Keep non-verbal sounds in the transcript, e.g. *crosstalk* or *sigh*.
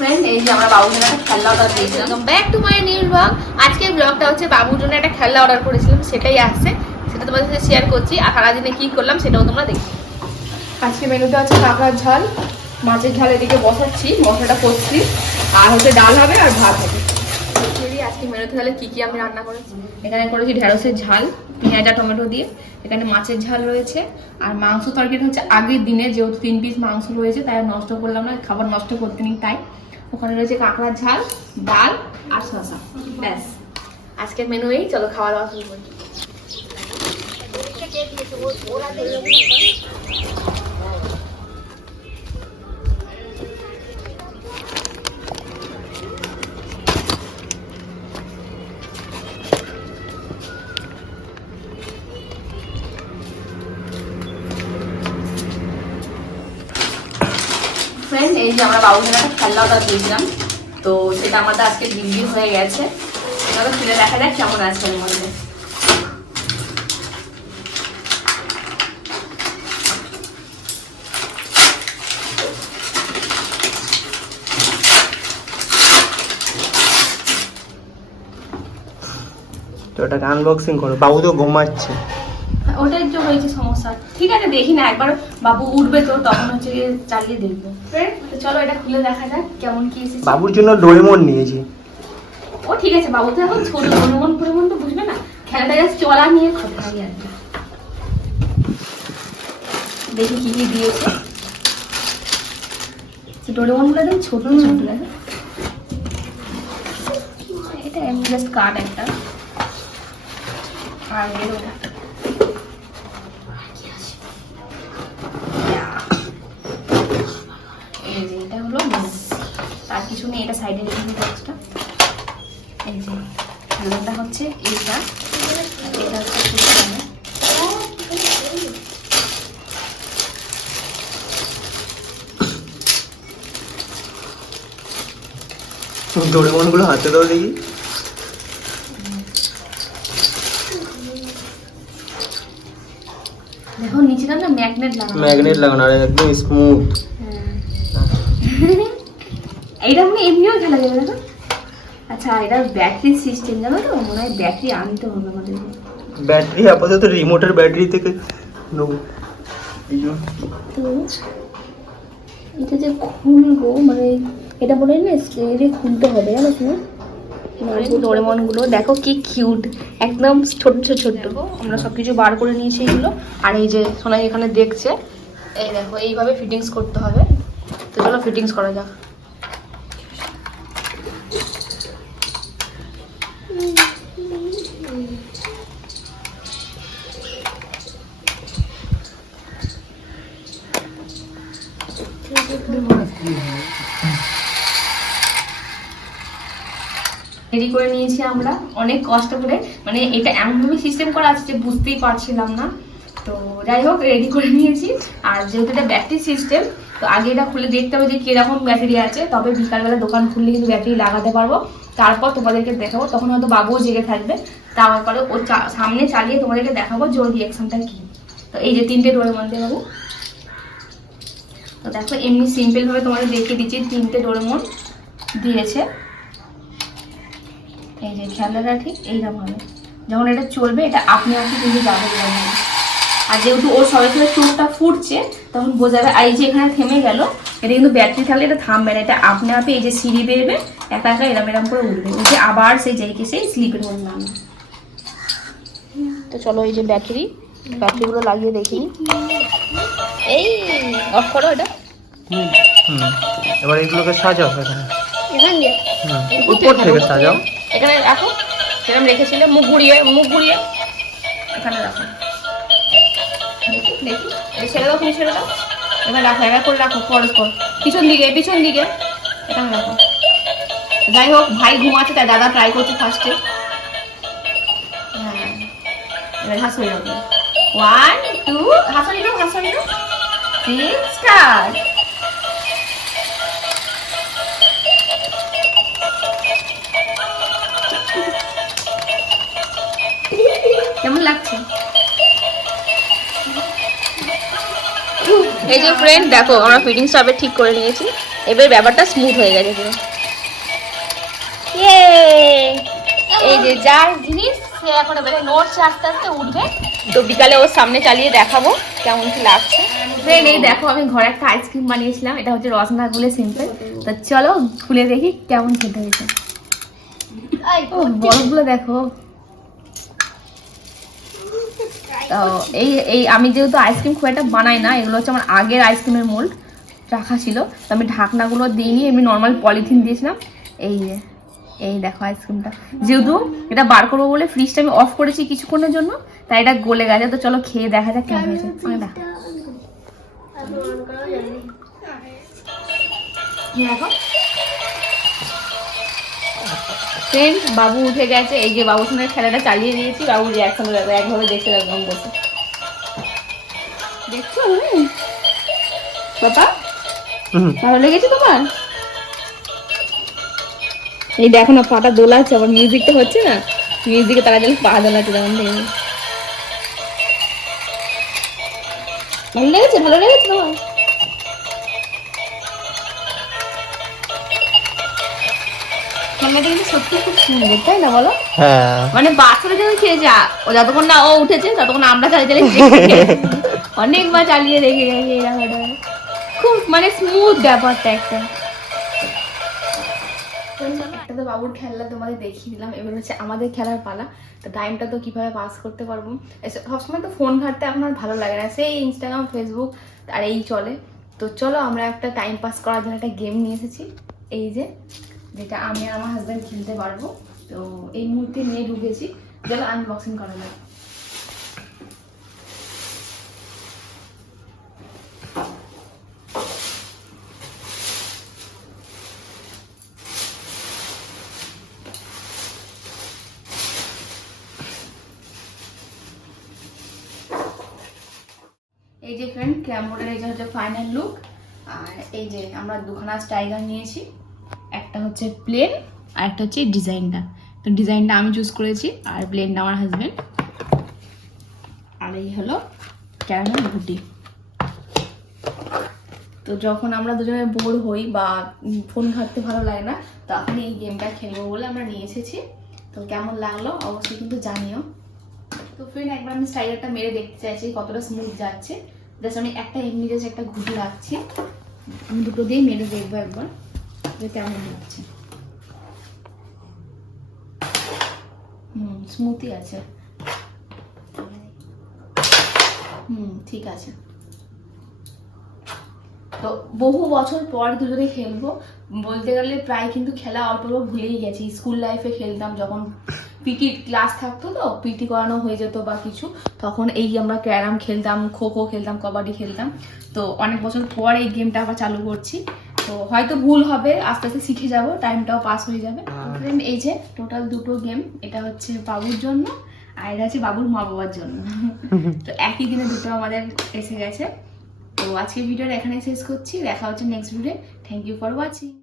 Friend এই যে আমরা বাবুর জন্য একটা খেলনা অর্ডার দিয়েছিলাম। Back to my new blog আজকের ব্লগটা হচ্ছে বাবুর জন্য একটা খেলনা অর্ডার করেছিলাম সেটাই আসছে। সেটা তোমাদের সাথে শেয়ার করছি আর সারাদিনে কি করলাম সেটাও তোমরা দেখি আজকে মেনুতে কাঁকড়ার ঝাল। মাছের ঝাল এদিকে বসাচ্ছি মশলাটা করছি আর হচ্ছে ডাল হবে আর ভাত হবে। আজকে মেনুতে তাহলে কি কি আমি রান্না করেছি? এখানে করেছি ঢেঁড়সের ঝাল পেঁয়াজ আর টমেটো দিয়ে। এখানে মাছের ঝাল রয়েছে। আর মাংস তরকারিটা হচ্ছে আগের দিনে যেহেতু তিন পিস মাংস রয়েছে তাই নষ্ট করলাম না খাবার নষ্ট করতে নেই তাই। ওখানে রয়েছে কাঁকড়ার ঝাল, ডাল আর শসা। ব্যাস। আজকের মেনু এই, চলো খাওয়া দাওয়া শুরু করি। এই যে আমরা খেলনা অর্ডার দিয়েছিলাম, তো সেটা আমাদের আজকে বিক্রি হয়ে গেছে। এভাবে খুলে দেখা যাক কেমন আছে এর মধ্যে। তো ওটাকে আনবক্সিং করো। বাবু তো ঘুমাচ্ছে। ওটার জন্য হয়েছে সমস্যা ঠিক আছে দেখি না একবার বাবু উঠবে তো তখন হচ্ছে গিয়ে চালিয়ে দেখব। ফ্রেন্ড তো চলো এটা খুলে দেখা যাক কেমন কি এসেছে। বাবুর জন্য ডোরেমন নিয়েছি। ও ঠিক আছে বাবু তো এখন ছোট মন পরিমন তো বুঝবে না। খেলাটা জাস্ট চলা নিয়ে কথা আর দেখি কি কি দিয়েছে। ডোরেমনগুলো একদম ছোট ছোট লাগে। এটা এমনি জাস্ট কার্ড একটা। আর এর ওটা এই যে এটা হলো box। আর কিছু নেই এটা সাইডে রেখে দিই বক্সটা এই যে খেলনাটা হচ্ছে এইটা। এটা হচ্ছে ফুলদানি। ডোরেমনগুলো হাতে দাও দেখি। দেখো নিচে না ম্যাগনেট লাগানো। ম্যাগনেট লাগানো আর একদম স্মুথ *laughs* এইটা মানে এমনিও খেলা যাবে দেখো আচ্ছা এটা ব্যাটারি সিস্টেম জানো তো? মনে হয় ব্যাটারি আনতে হবে আমাদের। ব্যাটারি আপাতত রিমোটের ব্যাটারি থেকে নেব। তো এটা যে খুলবো মানে এটা বলে না স্কেলে খুলতে হবে জানো তুমি? ডোরেমনগুলো দেখো কি কিউট একদম ছোট ছোট ছোট। আমরা সবকিছু বার করে নিয়েছি এগুলো। আর এই যে সোনাই এখানে দেখছে এই দেখো এইভাবে ফিটিংস করতে হবে। তো চলো ফিটিংস করা যাক। রেডি করে নিয়েছি আমরা। অনেক কষ্ট করে। মানে এটা এমনভাবে সিস্টেম করা আছে যে বুঝতেই পারছিলাম না। তো যাই হোক রেডি করে নিয়েছি। আর যেহেতু এটা ব্যাটারি সিস্টেম তো আগে এটা খুলে দেখতে হবে যে কীরকম ব্যাটারি আছে। তবে বিকালবেলা দোকান খুললে কিন্তু ব্যাটারি লাগাতে পারব। তারপর তোমাদেরকে দেখাবো। তখন হয়তো বাবুও জেগে থাকবে। তারপরে ও সামনে চালিয়ে তোমাদেরকে দেখাবো জোর রিয়াকশনটা কি। তো এই যে তিনটে ডোরের মধ্যে বাবু। তো দেখো, এমনি সিম্পলভাবে তোমাদের দেখিয়ে দিচ্ছি, তিনটে ডোরেমন দিয়েছে। এই যে খেলাটা ঠিক এইরকম হবে। যখন এটা চলবে, এটা আপনি আপনি কিন্তু যাবে আর যেহেতু ওর সবাই সবাই চোখটা ফুটছে, তখন বোঝাবে এই যে এখানে থেমে গেল, এটা কিন্তু ব্যাটারি থাকলে এটা থামবে না। এটা আপনি আপনি এই যে সিঁড়ি বেরবে, একা একা এরম এরম করে উঠবে। যে আবার সেই জায়গায় সেই স্লিপের মধ্যে নামবে তো চলো এই যে ব্যাটারি ব্যাটারিগুলো লাগিয়ে দেখি। এই অফ করো এটা। হুম এবার এগুলোকে সাজাও এখানে। উপর থেকে সাজাও। এখানে রাখো সেরকম রেখেছিলে মুখ ঘুরিয়ে মুখ ঘুরিয়ে। এখানে রাখো। দেখি ছেড়ে দাও তুমি ছেড়ে দাও। এবার রাখো এবার করে রাখো পরস্পর পিছন দিকে পিছন দিকে। এখানে রাখো। যাই হোক ভাই ঘুমাচ্ছে তাই দাদা ট্রাই করছে ফার্স্টে এবার হাসো যাবে ওয়ান টু হাসো নিলো হাসো নিলো থ্রি স্টার্ট কেমন লাগছে? এই যে ফ্রেন্ড দেখো আমরা ফিটিংস সবে ঠিক করে নিয়েছি। এবার ব্যাপারটা স্মুথ হয়ে গেছে পুরো। এই যে যার জিনিস সে এখন এবারে নড়ছে আস্তে আস্তে উঠবে তো বিকালে ওর সামনে চালিয়ে দেখাবো কেমন কি লাগছে। ফ্রেন্ড এই দেখো আমি ঘরে একটা আইসক্রিম বানিয়েছিলাম এটা হচ্ছে রসনাগুলো সিম্পল তো চলো খুলে দেখি কেমন খেতে হয়েছে। ও বরফগুলো দেখো। তো এই এই আমি যেহেতু আইসক্রিম খুব একটা বানাই না এগুলো হচ্ছে আমার আগের আইসক্রিমের মোল্ড রাখা ছিল। তো আমি ঢাকনাগুলো দিইনি এমনি নর্মাল পলিথিন দিয়েছিলাম। এই যে। এই দেখো আইসক্রিমটা। যেহেতু এটা বার করব বলে ফ্রিজটা আমি অফ করেছি কিছুক্ষণের জন্য তাই এটা গলে গেছে। তো চলো খেয়ে দেখা যাক কেমন হয়েছে। ফ্রেন্ড বাবু উঠে গেছে। এই যে বাবুর সঙ্গে খেলাটা চালিয়ে দিয়েছি। বাবু রিয়াকশন দেখো একভাবে দেখতে একদম বসে দেখছ? বাবা? ভালো লেগেছে তোমার? এই দেখো না পাটা দোলাচ্ছে আবার মিউজিকটা হচ্ছে না? মিউজিকে তারা যেন পা দোলাচ্ছে তেমন দেখবে ভালো লেগেছে? ভালো লেগেছে তোমার? সত্যি খুব সুন্দর তাই না বলো? হ্যাঁ। মানে বাচ্চারা যখন খেয়েছে যতক্ষণ না ও উঠেছে ততক্ষণ আমরা চালিয়ে চালিয়ে অনেকবার চালিয়ে দেখে গেছি খুব মানে স্মুথ ব্যাপারটা একটা। একটা তো বাবুর খেলা তোমাদের দেখিয়ে দিলাম, এবার হচ্ছে আমাদের খেলার পালা। তো টাইমটা তো কীভাবে পাস করতে পারব? সবসময় তো ফোন ঘাটতে আপনার ভালো লাগে না। সেই ইনস্টাগ্রাম ফেসবুক আর এই চলে। তো চলো আমরা একটা টাইম পাস করার জন্য একটা গেম নিয়ে এসেছি। এই যে, যেটা আমি আর আমার হাজব্যান্ড খেলতে পারব। তো এই মুহূর্তে নিয়ে ঢুকেছি। চলো আনবক্সিং করা যাক। এই যে ফ্রেন্ড ক্যামবোর্ডের এই যে হচ্ছে ফাইনাল লুক আর এই যে আমরা দুখানা স্টাইগার নিয়েছি, একটা হচ্ছে প্লেন আর একটা হচ্ছে ডিজাইনটা তো ডিজাইনটা আমি চুজ করেছি, আর প্লেনটা আমার হাজবেন্ড আর এই হলো ক্যারামেল ঘুটি তো যখন আমরা দুজনে বোর হই বা ফোন ঘাটতে ভালো লাগে না, তখন এই গেমটা খেলব বলে আমরা নিয়ে এসেছি। তো কেমন লাগল অবশ্যই কিন্তু জানিও। তো ফ্রেন্ড একবার আমি স্টাইলারটা মেরে দেখতে চাইছি, কতটা স্মুথ যাচ্ছে। জাস্ট আমি একটা এমনি জাস্ট একটা ঘুটি রাখছি, আমি দুটো দিয়ে মেরে দেখব একবার, যে কেমন লাগছে। হুম স্মুথই আছে। হুম, ঠিক আছে। তো বহু বছর পর দুজনে খেলব, বলতে গেলে প্রায় কিন্তু খেলা অল্প ভুলেই গেছি। স্কুল লাইফে খেলতাম যখন পিটি ক্লাস থাকতো তো পিটি করানো হয়ে যেত বা কিছু তখন এই আমরা ক্যারাম খেলতাম খো খো খেলতাম কবাডি খেলতাম। তো অনেক বছর পর এই গেমটা আবার চালু করছি। তো হয়তো ভুল হবে আস্তে আস্তে শিখে যাব টাইমটাও পাস হয়ে যাবে। ফ্রেন্ড এই যে টোটাল দুটো গেম এটা হচ্ছে বাবুর জন্য আর এটা হচ্ছে বাবুর মা বাবার জন্য। *laughs* তো একই দিনে দুটো আমাদের এসে গেছে। তো আজকে ভিডিওটা এখানে শেষ করছি দেখা হচ্ছে next video thank you for watching